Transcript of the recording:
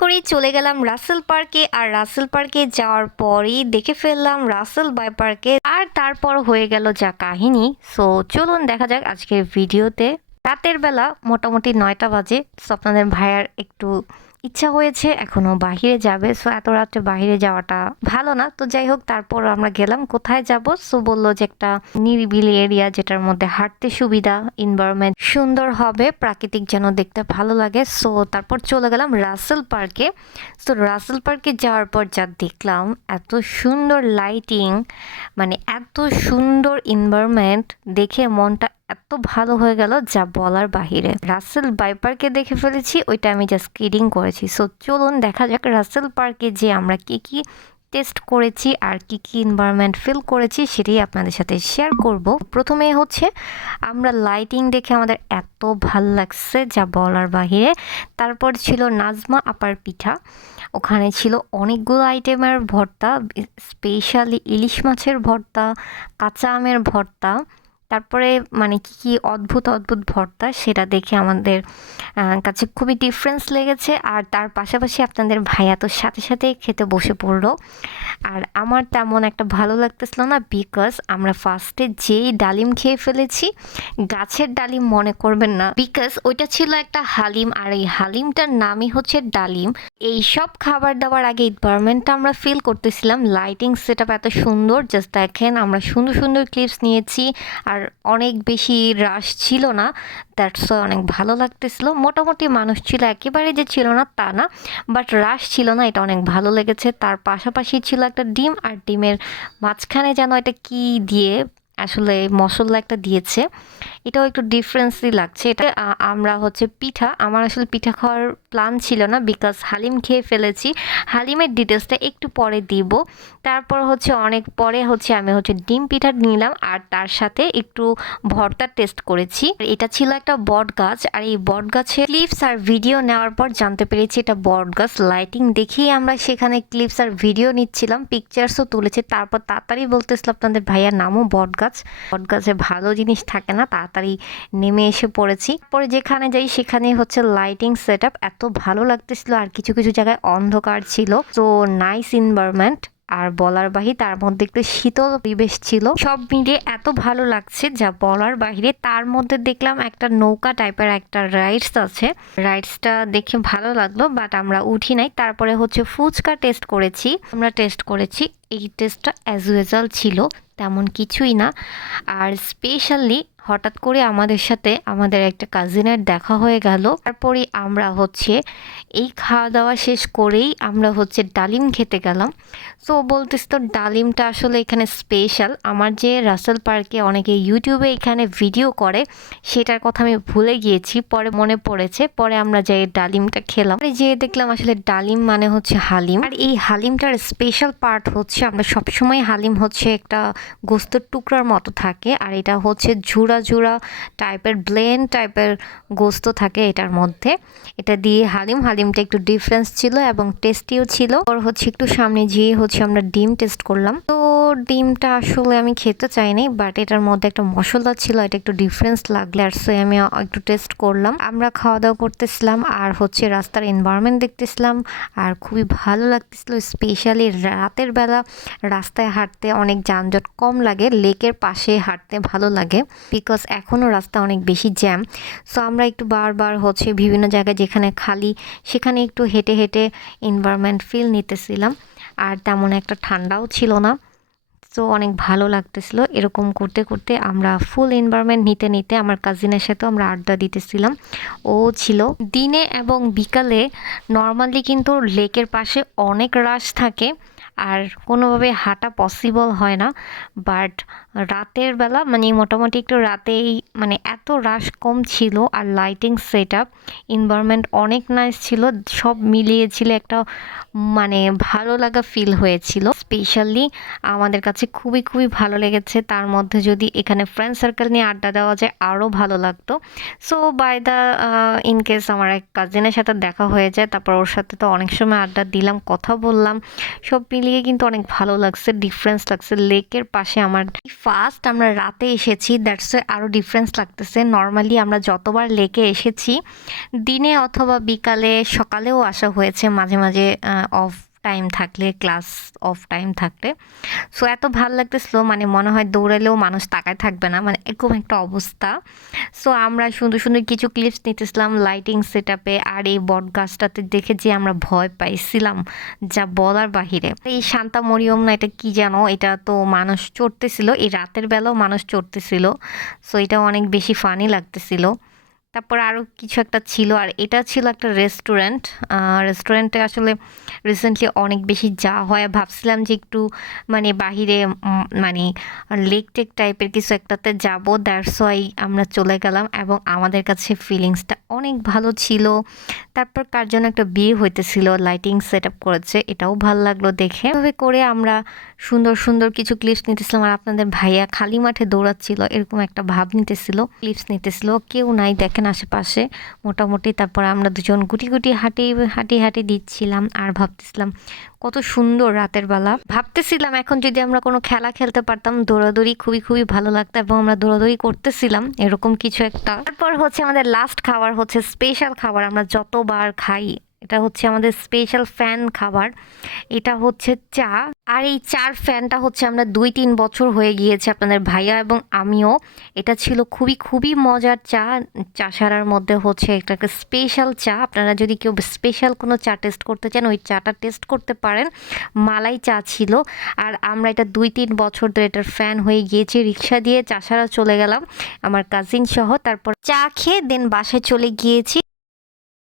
করেই চলে গেলাম রাসেল পার্কে। আর রাসেল পার্কে যাওয়ার পরেই দেখে ফেললাম রাসেল বাই পার্কে। আর তারপর হয়ে গেল যা কাহিনী। সো চলুন দেখা যাক আজকের ভিডিওতে। রাতের বেলা মোটামুটি নয়টা বাজে। সো আপনাদের ভাইয়ার একটু ইচ্ছা হয়েছে এখনও বাহিরে যাবে। সো এত রাত্রে বাহিরে যাওয়াটা ভালো না। তো যাই হোক, তারপর আমরা গেলাম। কোথায় যাব? সো বলল যে একটা নিরিবিলি এরিয়া যেটার মধ্যে হাঁটতে সুবিধা এনভায়রনমেন্ট সুন্দর হবে, প্রাকৃতিক যেন দেখতে ভালো লাগে। সো তারপর চলে গেলাম রাসেল পার্কে। সো রাসেল পার্কে যাওয়ার পর যা দেখলাম, এত সুন্দর লাইটিং মানে এত সুন্দর এনভায়রনমেন্ট দেখে মনটা এত ভালো হয়ে গেল যা বলার বাহিরে। রাসেল বাই পার্কে দেখে ফেলেছি, ওইটা আমি জাস্ট কিডিং করেছি। সো চলুন দেখা যাক রাসেল পার্কে যে আমরা কি কি টেস্ট করেছি আর কি কি এনভায়রনমেন্ট ফিল করেছি সেটাই আপনাদের সাথে শেয়ার করব। প্রথমে হচ্ছে, আমরা লাইটিং দেখে আমাদের এত ভালো লাগছে যা বলার বাহিরে। তারপর ছিল নাজমা আপার পিঠা। ওখানে ছিল অনেকগুলো আইটেমের ভর্তা স্পেশালি ইলিশ মাছের ভর্তা, কাঁচা আমের ভর্তা। তারপরে মানে কি কি অদ্ভুত অদ্ভুত ভর্তা সেটা দেখে আমাদের কাছে খুবই ডিফারেন্স লেগেছে। আর তার পাশাপাশি আপনাদের ভাইয়া তো সাথে সাথে খেতে বসে পড়ল। আর আমার তেমন একটা ভালো লাগতেছিল না বিকজ আমরা ফার্স্টে যেই ডালিম খেয়ে ফেলেছি, গাছের ডালিম মনে করবেন না। বিকজ ওইটা ছিল একটা হালিম আর এই হালিমটার নামই হচ্ছে ডালিম। এই সব খাবার দাবার আগে এনভায়রনমেন্টটা আমরা ফিল করতেছিলাম লাইটিং সেট আপ এত সুন্দর জাস্ট দেখেন আমরা সুন্দর সুন্দর ক্লিপস নিয়েছি আর অনেক বেশি রাশ ছিল না দ্যাটস অনেক ভালো লাগতেছিল। মোটামুটি মানুষ ছিল একেবারে যে ছিল না, তা না বাট রাশ ছিল না, এটা অনেক ভালো লেগেছে। তার পাশাপাশি ছিল একটা ডিম আর ডিমের মাঝখানে যেন এটা কি দিয়ে আসলে মশলা একটা দিয়েছে। এটাও একটু ডিফারেন্সই লাগছে। এটা আমরা হচ্ছে পিঠা। আমার আসলে পিঠা খাওয়ার প্ল্যান ছিল না বিকজ হালিম খেয়ে ফেলেছি। হালিমের ডিটেলসটা একটু পরে দিব। তারপর হচ্ছে অনেক পরে হচ্ছে আমি হচ্ছে ডিম পিঠা নিলাম আর তার সাথে একটু ভর্তা টেস্ট করেছি। এটা ছিল একটা বট গাছ। আর এই বট গাছের ক্লিপস আর ভিডিও নেওয়ার পর জানতে পেরেছি এটা বট গাছ। লাইটিং দেখেই আমরা সেখানে ক্লিপস আর ভিডিও নিচ্ছিলাম। পিকচার্সও তুলেছি। তারপর তাড়াতাড়ি বলতেছিল আপনাদের ভাইয়ার নামও বট গাছ। বট গাছে ভালো জিনিস থাকে না, তাড়াতাড়ি নেমে এসে পড়েছি। পরে যেখানে যাই, সেখানে হচ্ছে লাইটিং সেট এত ভালো লাগতেছিল, আর কিছু কিছু জায়গায় অন্ধকার ছিল। তো নাইস এনভায়রনমেন্ট আর বলার বাহি তার মধ্যে একটু শীতল পরিবেশ ছিল। সব মিলিয়ে এত ভালো লাগছে যা বলার বাহিরে। তার মধ্যে দেখলাম একটা নৌকা টাইপের একটা রাইডস আছে। রাইডসটা দেখে ভালো লাগল বাট আমরা উঠি নাই। তারপরে হচ্ছে ফুচকা টেস্ট করেছি। আমরা টেস্ট করেছি। এই টেস্টটা অ্যাজ ইউজাল ছিল, তেমন কিছুই না। আর স্পেশালি হঠাৎ করে আমাদের সাথে আমাদের একটা কাজিনের দেখা হয়ে গেল। তারপরে আমরা হচ্ছে এই খাওয়া দাওয়া শেষ করেই আমরা হচ্ছে ডালিম খেতে গেলাম। সো বলতেছ তো ডালিমটা আসলে এখানে স্পেশাল আমার যে রাসেল পার্কে অনেকে ইউটিউবে এখানে ভিডিও করে, সেটার কথা আমি ভুলে গিয়েছি। পরে মনে পড়েছে, পরে আমরা যাই ডালিমটা খেলাম। যেয়ে দেখলাম আসলে ডালিম মানে হচ্ছে হালিম। আর এই হালিমটার স্পেশাল পার্ট হচ্ছে, আমরা সবসময় হালিম হচ্ছে একটা গোস্তের টুকরার মতো থাকে। আর এটা হচ্ছে ঝুড়া ঝুড়া টাইপের ব্লেন টাইপের গোস্ত থাকে এটার মধ্যে। এটা দিয়ে হালিম, হালিমটা একটু ডিফারেন্স ছিল এবং টেস্টিও ছিল। ওর হচ্ছে একটু সামনে যেয়ে হচ্ছে আমরা ডিম টেস্ট করলাম। তো ডিমটা আসলে আমি খেতে চাইনি বাট এটার মধ্যে একটা মশলা ছিল, এটা একটু ডিফারেন্স লাগলে আর সো আমি একটু টেস্ট করলাম। আমরা খাওয়া দাওয়া করতেছিলাম আর হচ্ছে রাস্তার এনভায়রনমেন্ট দেখতেছিলাম আর খুবই ভালো লাগতেছিল স্পেশালি রাতের বেলা রাস্তায় হাঁটতে অনেক যানজট কম লাগে লেকের পাশে হাঁটতে ভালো লাগে। বিকজ এখনও রাস্তা অনেক বেশি জ্যাম সো আমরা একটু বারবার হচ্ছে বিভিন্ন জায়গায় যেখানে খালি, সেখানে একটু হেঁটে হেঁটে এনভায়রনমেন্ট ফিল নিতেছিলাম, আর তেমন একটা ঠান্ডাও ছিল না সো অনেক ভালো লাগতেছিল। এরকম করতে করতে আমরা ফুল এনভায়রনমেন্ট নিতে নিতে আমার কাজিনের সাথেও আমরা আড্ডা দিতেছিলাম, ও ছিল। দিনে এবং বিকালে নর্মালি কিন্তু লেকের পাশে অনেক রাশ থাকে আর কোনোভাবে হাঁটা পসিবল হয় না। বাট রাতের বেলা মানে মোটামুটি একটু রাতেই মানে এত রাশ কম ছিল আর লাইটিং সেট আপ এনভায়রনমেন্ট অনেক নাইস ছিল, সব মিলিয়ে ছিল একটা মানে ভালো লাগা ফিল হয়েছিল। স্পেশালি আমাদের কাছে খুবই খুবই ভালো লেগেছে, তার মধ্যে যদি এখানে ফ্রেন্ড সার্কেল নিয়ে আড্ডা দেওয়া যায় আরও ভালো লাগতো। So by the in case আমার এক কাজিনের সাথে দেখা হয়ে যায়, তারপর ওর সাথে তো অনেক সময় আড্ডা দিলাম, কথা বললাম, সব মিলিয়ে লিগে কিন্তু অনেক ভালো লাগছে ডিফারেন্স লাগছে। লেকের পাশে আমার ফার্স্ট আমরা রাতে এসেছি দ্যাটস আরও ডিফারেন্স লাগতেছে। নর্মালি আমরা যতবার লেকে এসেছি, দিনে অথবা বিকালে সকালেও আসা হয়েছে মাঝে মাঝে অফ টাইম থাকলে ক্লাস অফ টাইম থাকলে। সো এত ভালো লাগতেছিল মানে মনে হয় দৌড়ালেও মানুষ তাকায় থাকবে না মানে এরকম একটা অবস্থা। সো আমরা সুন্দর সুন্দর কিছু ক্লিপস নিতেছিলাম লাইটিং সেট আপে আর এই বট গাছটাতে দেখে যে আমরা ভয় পাইছিলাম, যা বলার বাহিরে। এই শান্তা মরিয়ম না, এটা কি জানো? এটা তো মানুষ চড়তেছিল, এই রাতের বেলাও মানুষ চড়তেছিল। সো এটা অনেক বেশি ফানি লাগতেছিল। তারপর আরও কিছু একটা ছিল, আর এটা ছিল একটা রেস্টুরেন্ট রেস্টুরেন্টে আসলে রিসেন্টলি অনেক বেশি যা হয়। ভাবছিলাম যে একটু মানে বাহিরে মানে লেক টেক টাইপের কিছু একটাতে যাব দ্যাটস ওয়াই আমরা চলে গেলাম। এবং আমাদের কাছে ফিলিংসটা অনেক ভালো ছিল। তারপর কার জন্য একটা বিয়ে হইতেছিল লাইটিং সেট আপ করেছে, এটাও ভালো লাগল দেখে। এভাবে করে আমরা সুন্দর সুন্দর কিছু ক্লিপস নিতেছিলাম, আর আপনাদের ভাইয়া খালি মাঠে দৌড়াচ্ছিল, এরকম একটা ভাব নিতেছিল ক্লিপস নিতেছিল। কেউ নাই, দেখেন আশেপাশে। মোটামুটি তারপর আমরা দুজন গুটি গুটি হাঁটি হাঁটি হাঁটি দিচ্ছিলাম আর ভাবতেছিলাম কত সুন্দর রাতের বেলা। ভাবতেছিলাম এখন যদি আমরা কোনো খেলা খেলতে পারতাম, দৌড়াদৌড়ি খুবই খুবই ভালো লাগতো এবং আমরা দৌড়াদৌড়ি করতেছিলাম এরকম কিছু একটা। তারপর হচ্ছে আমাদের লাস্ট খাবার হচ্ছে স্পেশাল খাবার, আমরা যতবার খাই এটা হচ্ছে আমাদের স্পেশাল ফ্যান খাবার। এটা হচ্ছে চা। আর এই চার ফ্যানটা হচ্ছে আমরা দুই তিন বছর হয়ে গিয়েছে আপনাদের ভাইয়া এবং আমিও। এটা ছিল খুবই খুবই মজার চা। চা সারার মধ্যে হচ্ছে একটা একটা স্পেশাল চা। আপনারা যদি কেউ স্পেশাল কোনো চা টেস্ট করতে চান, ওই চাটা টেস্ট করতে পারেন। মালাই চা ছিল। আর আমরা এটা দুই তিন বছর ধরে এটার ফ্যান হয়ে গিয়েছি। রিক্সা দিয়ে চা সারা চলে গেলাম। আমার কাজিন সহ। তারপর চা খেয়ে দেন বাসায় চলে গিয়েছি।